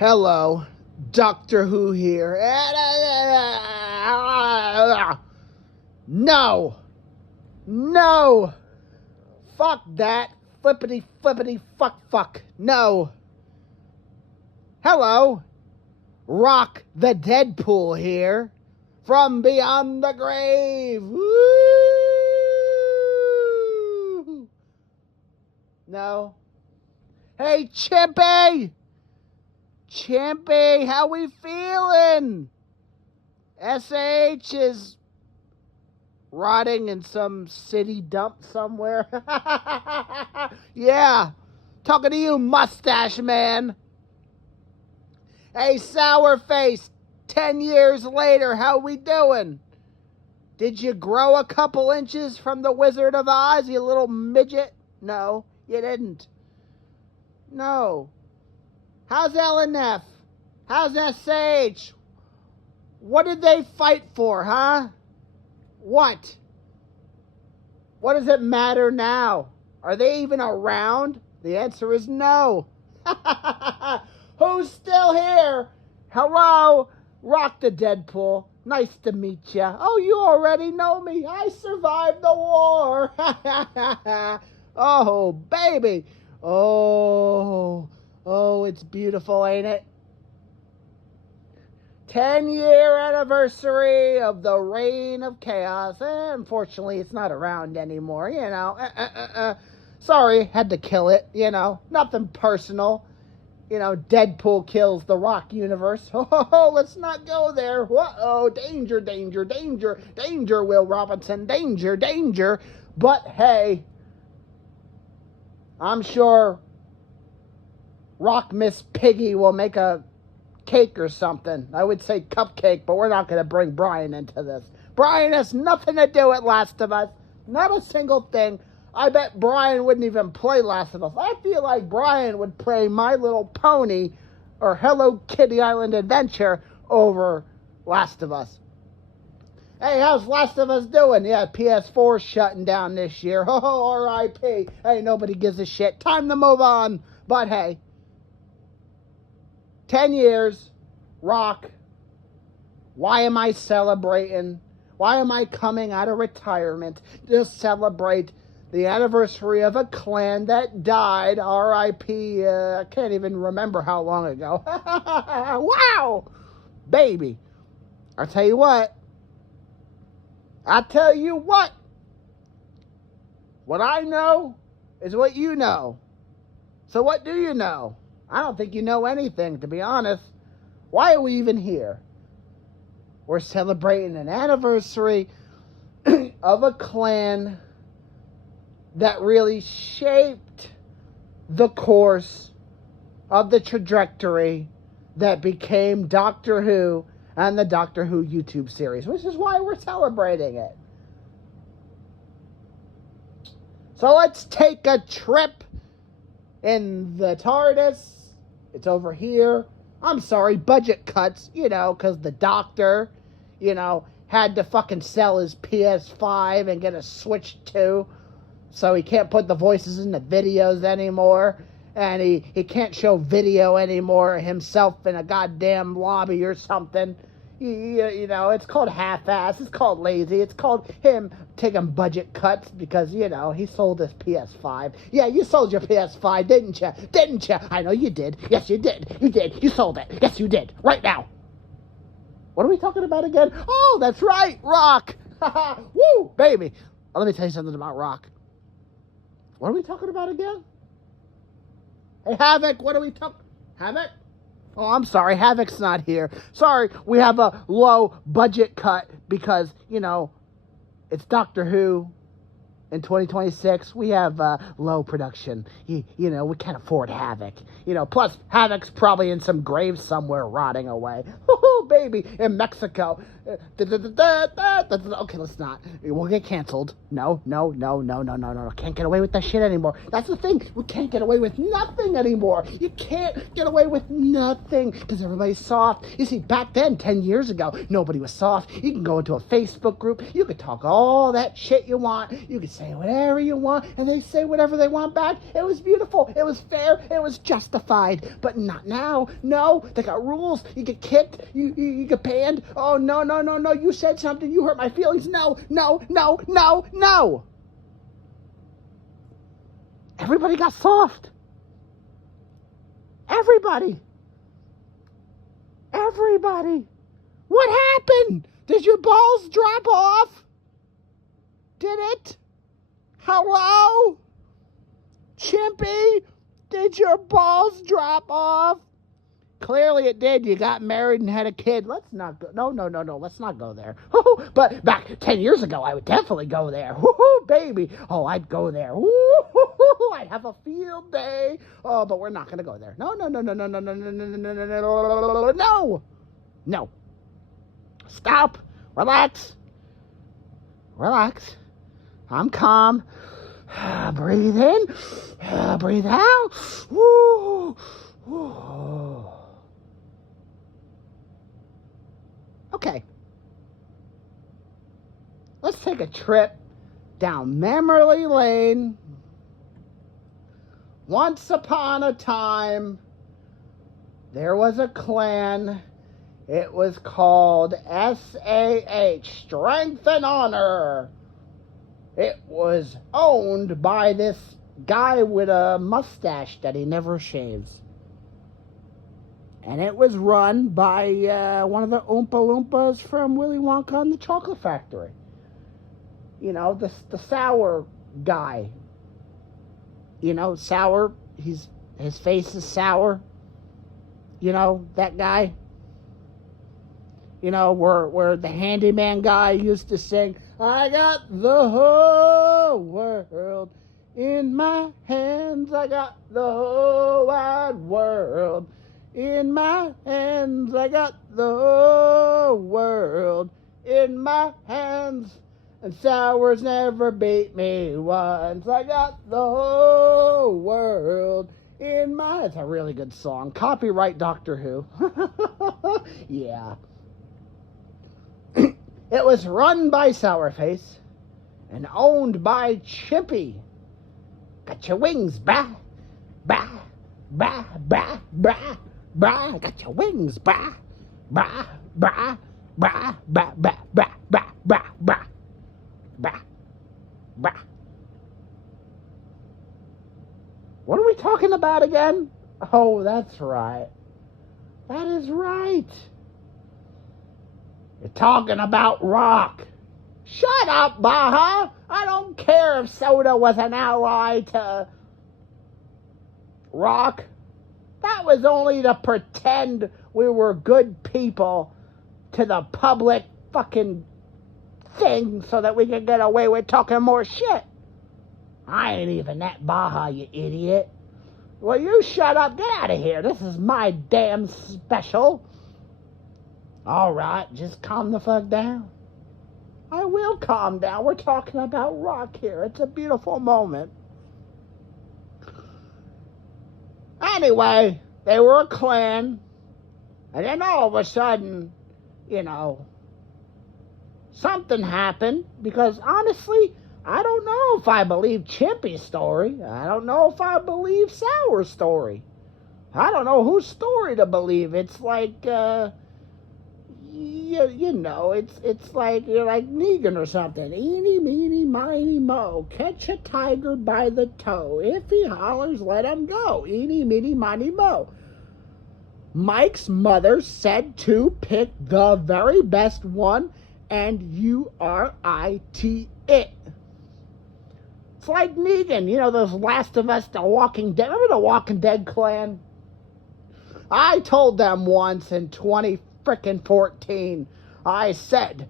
Hello, Doctor Who here. No! No! Fuck that. Flippity, flippity, fuck. No. Hello, ROC the Deadpool here. From beyond the grave. Woo! No. Hey, Chippy! Chimpy, how we feeling? SH is rotting in some city dump somewhere. Yeah, talking to you, mustache man. Hey, sour face, 10 years later, how we doing? Did you grow a couple inches from the Wizard of Oz, you little midget? No, you didn't. No. How's LNF? How's SH? What did they fight for, huh? What? What does it matter now? Are they even around? The answer is no. Who's still here? Hello, ROC the Deadpool. Nice to meet ya. Oh, you already know me. I survived the war. Oh, baby. Oh, it's beautiful, ain't it? 10-year anniversary of the reign of chaos. Unfortunately, it's not around anymore, you know. Sorry, had to kill it, you know. Nothing personal. You know, Deadpool kills the ROC universe. Oh, let's not go there. Uh-oh, danger, Will Robinson, danger. But, hey, I'm sure ROC Miss Piggy will make a cake or something. I would say cupcake, but we're not going to bring Brian into this. Brian has nothing to do with Last of Us. Not a single thing. I bet Brian wouldn't even play Last of Us. I feel like Brian would play My Little Pony or Hello Kitty Island Adventure over Last of Us. Hey, how's Last of Us doing? Yeah, PS4's shutting down this year. Oh, R.I.P. Hey, nobody gives a shit. Time to move on. But hey, 10 years, ROC. Why am I celebrating? Why am I coming out of retirement to celebrate the anniversary of a clan that died? R.I.P. I can't even remember how long ago. Wow! Baby. I'll tell you what. What I know is what you know. So what do you know? I don't think you know anything, to be honest. Why are we even here? We're celebrating an anniversary of a clan that really shaped the course of the trajectory that became Doctor Who and the Doctor Who YouTube series, which is why we're celebrating it. So let's take a trip in the TARDIS. It's over here. I'm sorry, budget cuts, you know, because the Doctor, you know, had to fucking sell his PS5 and get a Switch 2, so he can't put the voices in the videos anymore, and he can't show video anymore himself in a goddamn lobby or something. You know, it's called half-ass, it's called lazy, it's called him taking budget cuts because, you know, he sold his PS5. Yeah, you sold your PS5, didn't you? Didn't you? I know you did. Yes, you did. You did. You sold it. Yes, you did. Right now. What are we talking about again? Oh, that's right, ROC. Woo, baby. Let me tell you something about ROC. What are we talking about again? Hey, Havoc, what are we talking... Havoc? Oh, I'm sorry, Havoc's not here. Sorry, we have a low budget cut because, you know, it's Doctor Who. In 2026, we have low production. You know, we can't afford Havoc. You know, plus Havoc's probably in some grave somewhere rotting away. Woohoo, baby, in Mexico. Okay, let's not. We'll get canceled. No. Can't get away with that shit anymore. That's the thing. We can't get away with nothing anymore. You can't get away with nothing because everybody's soft. You see, back then, 10 years ago, nobody was soft. You can go into a Facebook group. You could talk all that shit you want. You could say whatever you want, and they say whatever they want back. It was beautiful. It was fair. It was justified. But not now. No, they got rules. You get kicked. You get banned. Oh, no, no, no, no. You said something. You hurt my feelings. No, no, no, no, no. Everybody got soft. Everybody. Everybody. What happened? Did your balls drop off? Did it? Hello? Chimpy? Did your balls drop off? Clearly it did. You got married and had a kid. Let's not go. No. Let's not go there. But back 10 years ago, I would definitely go there. Baby. Oh, I'd go there. I'd have a field day. Oh, but we're not going to go there. No. No. Stop. Relax. I'm calm. Breathe in. Breathe out. Woo. Okay. Let's take a trip down memory lane. Once upon a time, there was a clan. It was called SAH, Strength and Honor. It was owned by this guy with a mustache that he never shaves. And it was run by one of the Oompa Loompas from Willy Wonka and the Chocolate Factory. You know, the sour guy. You know, sour. His face is sour. You know, that guy. You know, where the handyman guy used to sing, I got the whole world in my hands. I got the whole wide world in my hands. I got the whole world in my hands. And sours never beat me once. I got the whole world in my... It's a really good song. Copyright Doctor Who. Yeah. It was run by Sourface and owned by Chimpy. Got your wings, bah, bah, bah, bah, bah, bah. Got your wings, bah, bah, bah, bah, bah, bah, bah, bah, bah, bah, bah, bah. What are we talking about again? Oh, that's right. That is right. You're talking about ROC. Shut up, Baja. I don't care if soda was an ally to ROC. That was only to pretend we were good people to the public fucking thing so that we could get away with talking more shit. I ain't even that Baja, you idiot. Well, you shut up. Get out of here. This is my damn special. All right, just calm the fuck down. I will calm down. We're talking about ROC here. It's a beautiful moment. Anyway, they were a clan. And then all of a sudden, you know, something happened. Because honestly, I don't know if I believe Chimpy's story. I don't know if I believe Sour's story. I don't know whose story to believe. It's like, you know, it's like you're like Negan or something. Eeny, meeny, miny, mo. Catch a tiger by the toe. If he hollers, let him go. Eeny, meeny, miny, mo. Mike's mother said to pick the very best one, and URIT it. It's like Negan, you know, those Last of Us, The Walking Dead. Remember the Walking Dead clan? I told them once in 2014, I said,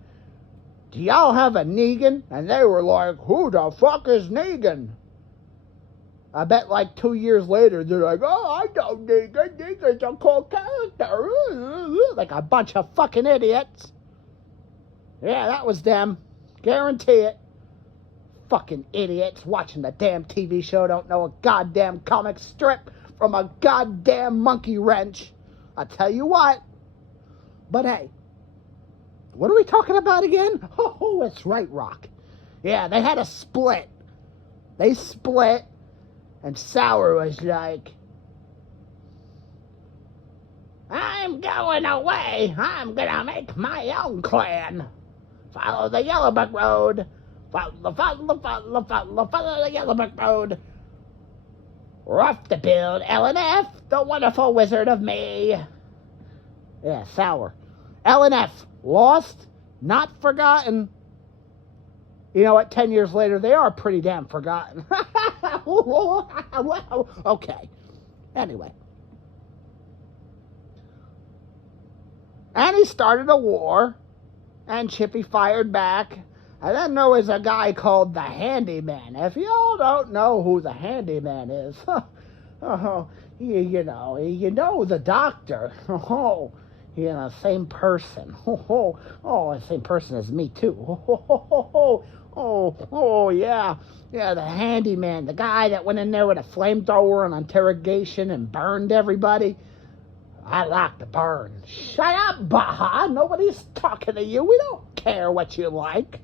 do y'all have a Negan? And they were like, who the fuck is Negan? I bet like 2 years later, they're like, oh, I know Negan. Negan's a cool character. Like a bunch of fucking idiots. Yeah, that was them. Guarantee it. Fucking idiots watching the damn TV show don't know a goddamn comic strip from a goddamn monkey wrench. I tell you what. But hey, what are we talking about again? Oh, that's right, ROC. Yeah, they had a split. They split, and Sour was like, I'm going away. I'm gonna make my own clan. Follow the Yellow Brick Road. Follow the Yellow Brick Road. We're off to build L&F, the wonderful wizard of me. Yeah, Sour. L&F, lost, not forgotten. You know what? 10 years later, they are pretty damn forgotten. Okay. Anyway. And he started a war, and Chippy fired back. And then there was a guy called the Handyman. If y'all don't know who the Handyman is, you know the doctor. Same person. Same person as me too. Yeah, the Handyman, the guy that went in there with a flamethrower and interrogation and burned everybody. I like to burn. Shut up, Baja. Nobody's talking to you. We don't care what you like.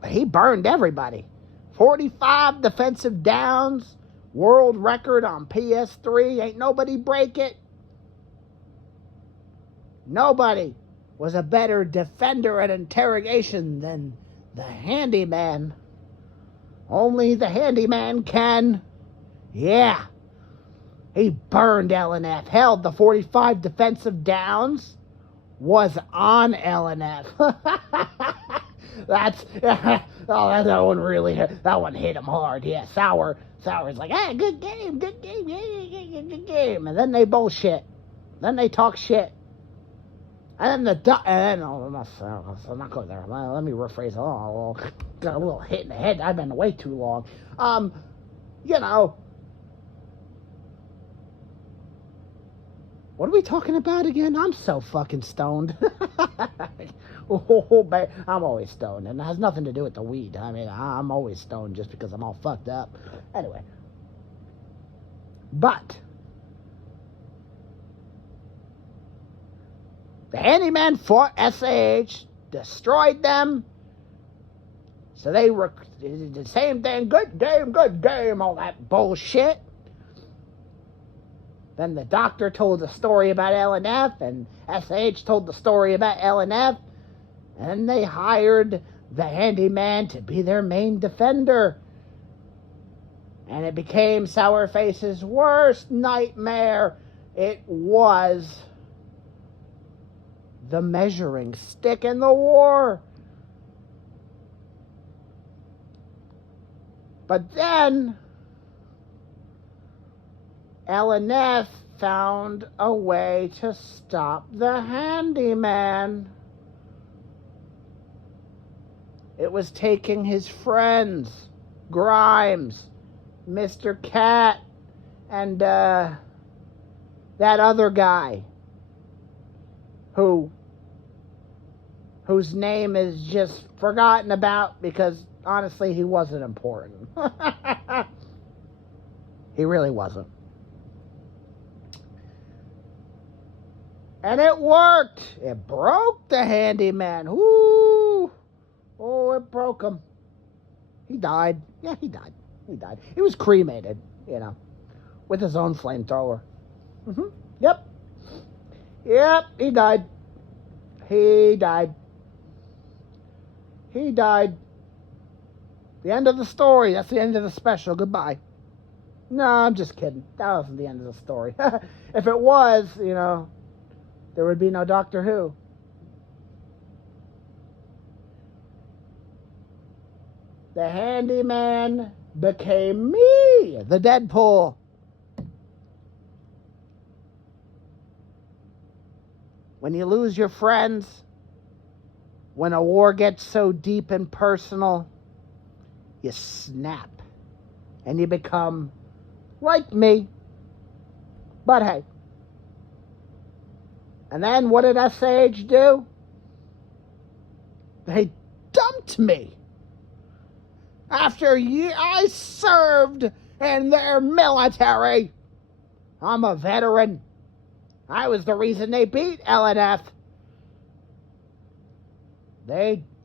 But he burned everybody. 45 defensive downs. World record on PS3. Ain't nobody break it. Nobody was a better defender at interrogation than the Handyman. Only the Handyman can. Yeah. He burned L&F. Held the 45 defensive downs. Was on L&F. That one hit him hard. Yeah, Sour's like, hey, good game, yeah, good game. And then they bullshit. Then they talk shit. And then I'm not going there. Let me rephrase. Got a little hit in the head. I've been away too long. What are we talking about again? I'm so fucking stoned. I'm always stoned, and it has nothing to do with the weed. I mean, I'm always stoned just because I'm all fucked up. Anyway. But the Handyman fought SAH, destroyed them. So they did the same thing. Good game, all that bullshit. Then the doctor told the story about L&F, and SH told the story about L&F, and they hired the Handyman to be their main defender. And it became Sourface's worst nightmare. It was the measuring stick in the war. But then L&F found a way to stop the Handyman. It was taking his friends, Grimes, Mr. Cat, and that other guy whose name is just forgotten about because honestly he wasn't important. He really wasn't. And it worked. It broke the Handyman. Ooh. Oh, it broke him. He died. Yeah, he died. He was cremated, with his own flamethrower. Yep, he died. The end of the story. That's the end of the special. Goodbye. No, I'm just kidding. That wasn't the end of the story. If it was, there would be no Doctor Who. The Handyman became me, the Deadpool. When you lose your friends, when a war gets so deep and personal, you snap and you become like me. But hey. And then what did SAH do? They dumped me. After I served in their military. I'm a veteran. I was the reason they beat L&F. They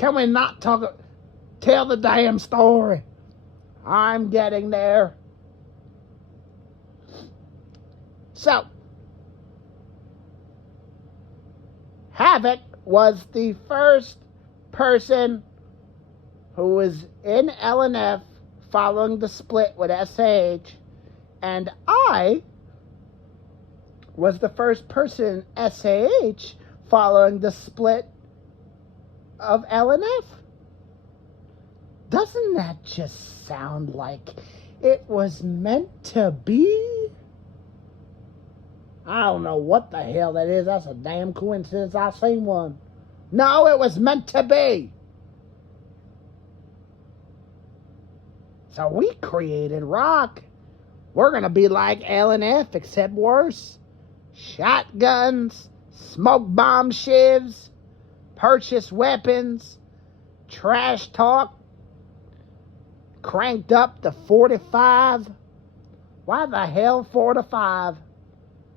Can we not tell the damn story? I'm getting there. So, Havoc was the first person who was in LNF following the split with SAH, and I was the first person in SAH following the split of LNF. Doesn't that just sound like it was meant to be? I don't know what the hell that is. That's a damn coincidence. I seen one. No, it was meant to be. So we created ROC. We're going to be like LNF, except worse. Shotguns, smoke bomb shivs, purchase weapons, trash talk, cranked up to 45. Why the hell 4 to 5?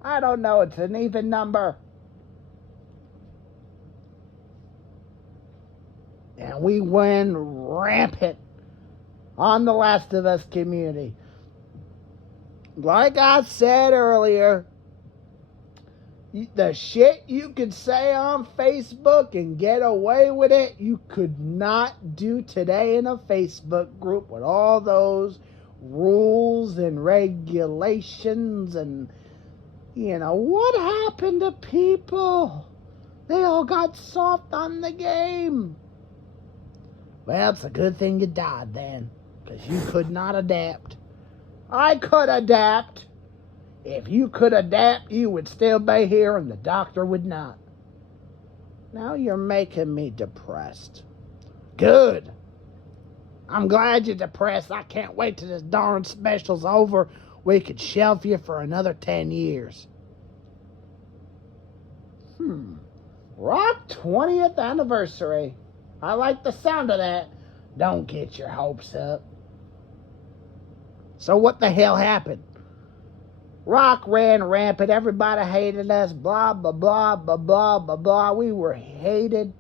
I don't know. It's an even number. And we went rampant on the Last of Us community. Like I said earlier, the shit you could say on Facebook and get away with it, you could not do today in a Facebook group with all those rules and regulations and, you know, what happened to people? They all got soft on the game. Well, it's a good thing you died then, because you could not adapt. I could adapt. If you could adapt, you would still be here and the doctor would not. Now you're making me depressed. Good. I'm glad you're depressed. I can't wait till this darn special's over. We could shelf you for another 10 years. ROC 20th anniversary. I like the sound of that. Don't get your hopes up. So what the hell happened? ROC ran rampant. Everybody hated us. Blah, blah, blah, blah, blah, blah, blah. We were hated.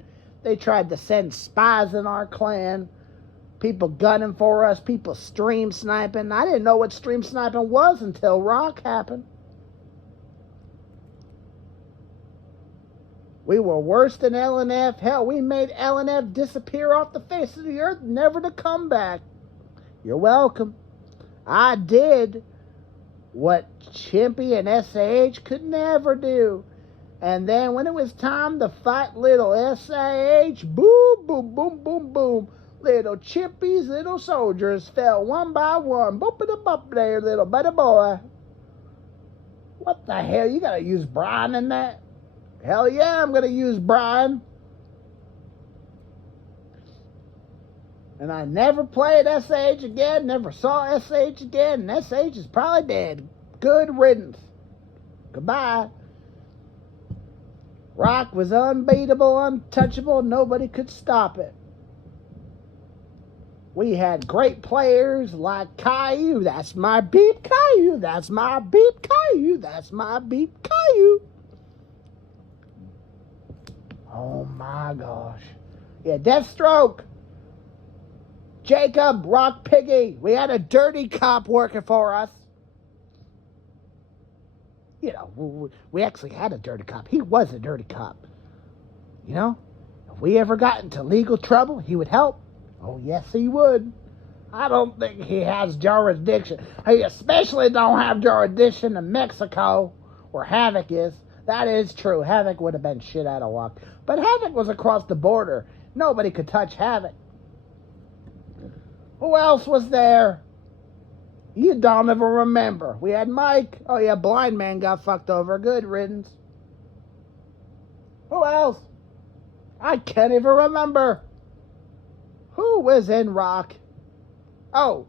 They tried to send spies in our clan. People gunning for us. People stream sniping. I didn't know what stream sniping was until ROC happened. We were worse than LNF. Hell, we made LNF disappear off the face of the earth, never to come back. You're welcome. I did what Chimpy and SAH could never do. And then when it was time to fight little SAH, boom, boom, boom, boom, boom. Little Chimpy's little soldiers fell one by one. Boop-a-da-bop there, little buddy boy. What the hell? You gotta use Brian in that? Hell yeah, I'm gonna use Brian. And I never played SH again, never saw SH again, and SH is probably dead. Good riddance. Goodbye. ROC was unbeatable, untouchable, nobody could stop it. We had great players like Caillou, that's my beep Caillou, that's my beep Caillou, that's my beep Caillou. Oh my gosh. Yeah, Deathstroke. Jacob, Rock Piggy. We had a dirty cop working for us. You know, we actually had a dirty cop. He was a dirty cop. You know, if we ever got into legal trouble, he would help. Oh, yes, he would. I don't think he has jurisdiction. He especially don't have jurisdiction in Mexico, where Havoc is. That is true. Havoc would have been shit out of luck. But Havoc was across the border. Nobody could touch Havoc. Who else was there? You don't even remember. We had Mike. Oh, yeah, Blind Man got fucked over. Good riddance. Who else? I can't even remember. Who was in ROC? Oh,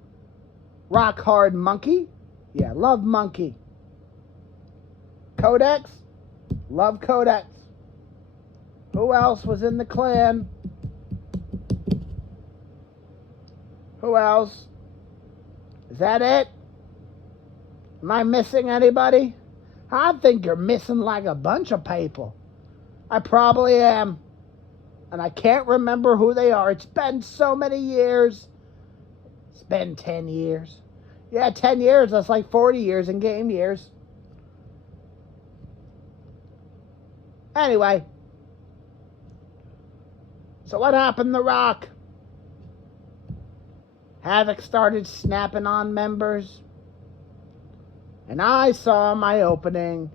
Rock Hard Monkey. Yeah, love Monkey. Codex. Love Codex. Who else was in the clan? Who else? Is that it? Am I missing anybody? I think you're missing like a bunch of people. I probably am. and I can't remember who they are. It's been so many years. It's been 10 years. Yeah, 10 years. That's like 40 years in game years. Anyway. So what happened to ROC? Havoc started snapping on members. And I saw my opening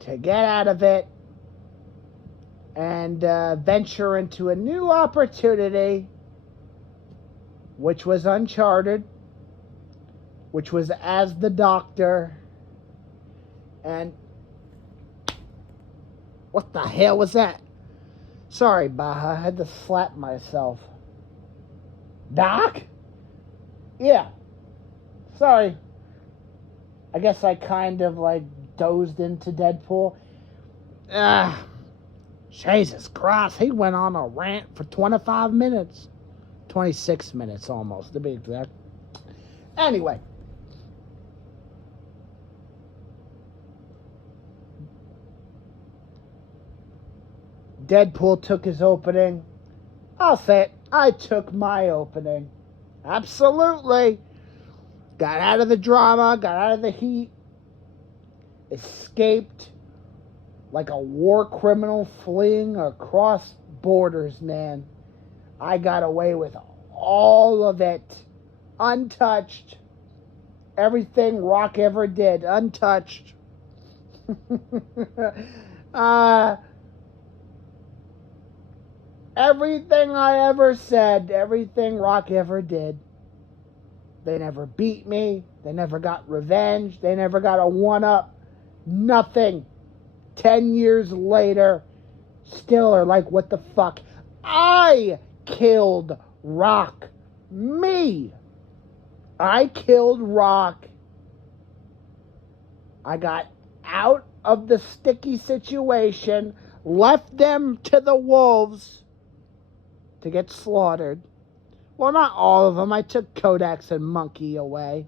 to get out of it and venture into a new opportunity, which was Uncharted, which was as the Doctor. And what the hell was that? Sorry, Baja, I had to slap myself. Doc? Yeah. Sorry. I guess I kind of like dozed into Deadpool. Jesus Christ, he went on a rant for 25 minutes. 26 minutes almost, to be exact. Anyway. Deadpool took his opening. I'll say it. I took my opening. Absolutely. Got out of the drama, got out of the heat, escaped like a war criminal fleeing across borders, man. I got away with all of it. Untouched. Everything ROC ever did. Untouched. Everything I ever said, everything ROC ever did. They never beat me. They never got revenge. They never got a one-up. Nothing. 10 years later, still are like, what the fuck? I killed ROC. Me. I killed ROC. I got out of the sticky situation, left them to the wolves to get slaughtered. Well, not all of them. I took Codex and Monkey away.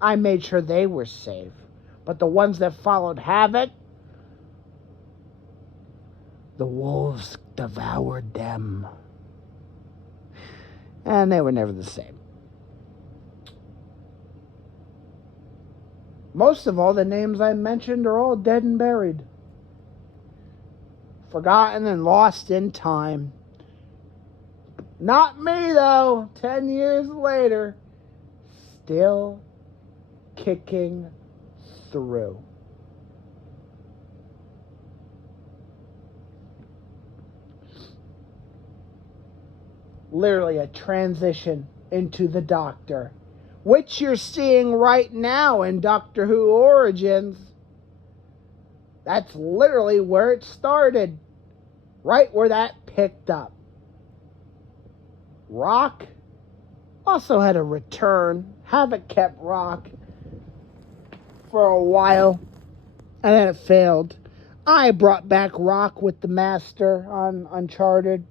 I made sure they were safe. But the ones that followed Havoc, the wolves devoured them. And they were never the same. Most of all, the names I mentioned are all dead and buried. Forgotten and lost in time. Not me, though. 10 years later, still kicking through. Literally a transition into the Doctor, which you're seeing right now in Doctor Who Origins. That's literally where it started. Right where that picked up. ROC also had a return. Havoc kept ROC for a while, and then it failed. I brought back ROC with the Master on Uncharted.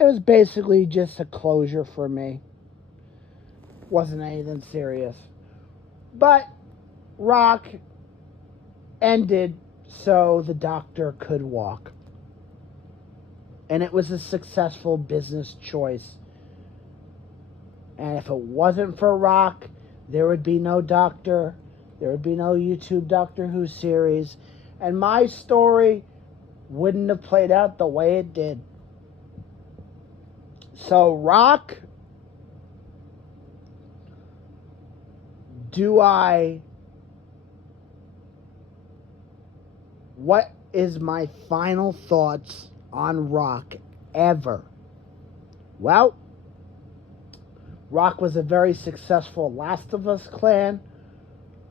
It was basically just a closure for me. Wasn't anything serious. But ROC ended so the Doctor could walk. And it was a successful business choice. And if it wasn't for ROC, there would be no Doctor. There would be no YouTube Doctor Who series. And my story wouldn't have played out the way it did. So, ROC, what is my final thoughts on ROC ever? Well, ROC was a very successful Last of Us clan.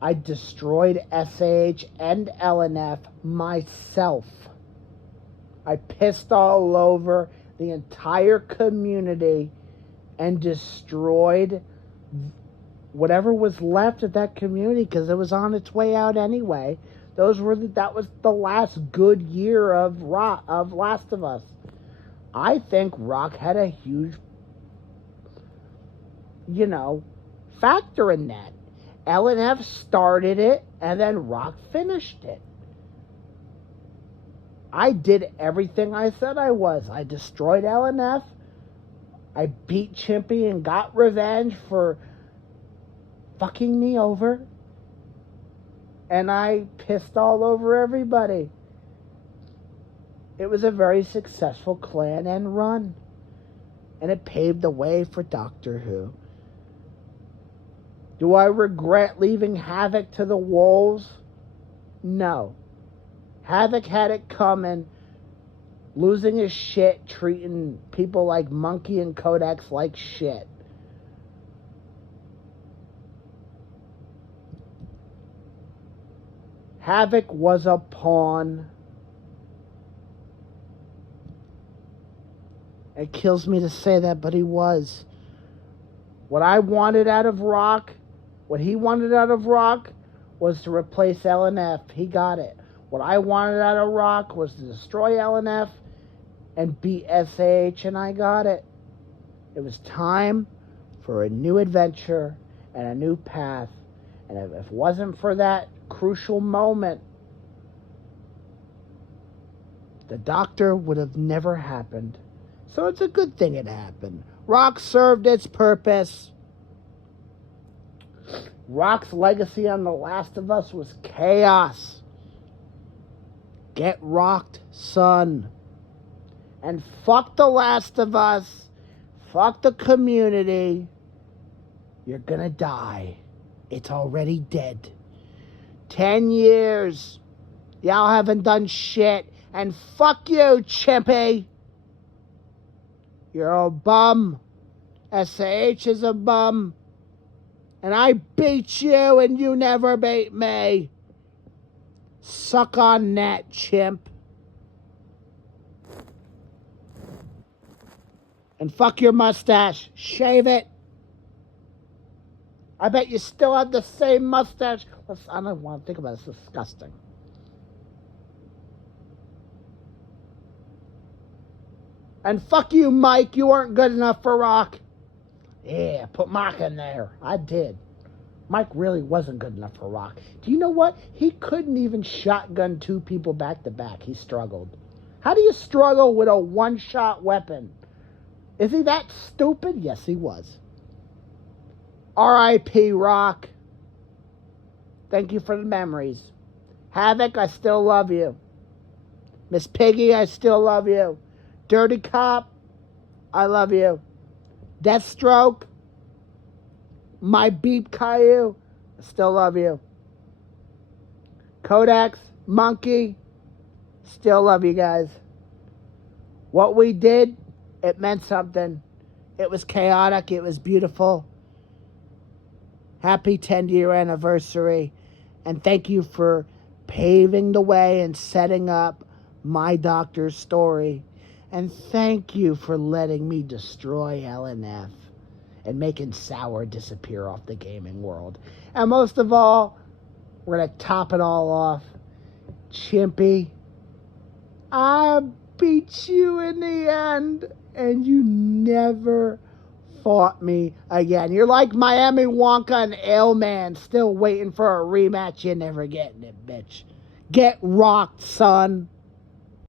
I destroyed SAH and LNF myself. I pissed all over the entire community and destroyed whatever was left of that community because it was on its way out anyway. That was the last good year of Last of Us. I think ROC had a huge, factor in that. LNF started it, and then ROC finished it. I did everything I said I was. I destroyed LNF. I beat Chimpy and got revenge for fucking me over. And I pissed all over everybody. It was a very successful clan and run. And it paved the way for Doctor Who. Do I regret leaving Havoc to the wolves? No. Havoc had it coming, losing his shit, treating people like Monkey and Codex like shit. Havoc was a pawn. It kills me to say that, but he was. What I wanted out of ROC, what he wanted out of ROC, was to replace LNF. He got it. What I wanted out of ROC was to destroy LNF and beat SAH, and I got it. It was time for a new adventure and a new path. And if it wasn't for that crucial moment, the Doctor would have never happened. So it's a good thing it happened. ROC served its purpose. ROC's legacy on The Last of Us was chaos. Get rocked, son. And fuck The Last of Us. Fuck the community. You're gonna die. It's already dead. 10 years. Y'all haven't done shit. And fuck you, Chimpy. You're a bum. SAH is a bum. And I beat you and you never beat me. Suck on that, chimp. And fuck your mustache. Shave it. I bet you still have the same mustache. I don't want to think about it. It's disgusting. And fuck you, Mike. You weren't good enough for ROC. Yeah, put Mike in there. I did. Mike really wasn't good enough for ROC. Do you know what? He couldn't even shotgun 2 people back to back. He struggled. How do you struggle with a one-shot weapon? Is he that stupid? Yes, he was. R.I.P. ROC. Thank you for the memories. Havoc, I still love you. Miss Piggy, I still love you. Dirty Cop, I love you. Deathstroke, my Beep Caillou, I still love you. Codex, Monkey, still love you guys. What we did, it meant something. It was chaotic, it was beautiful. Happy 10-year anniversary. And thank you for paving the way and setting up my Doctor's story. And thank you for letting me destroy LNF and making Sour disappear off the gaming world. And most of all, we're going to top it all off. Chimpy, I beat you in the end, and you never fought me again. You're like Miami Wonka and Ailman, still waiting for a rematch. You're never getting it, bitch. Get rocked, son.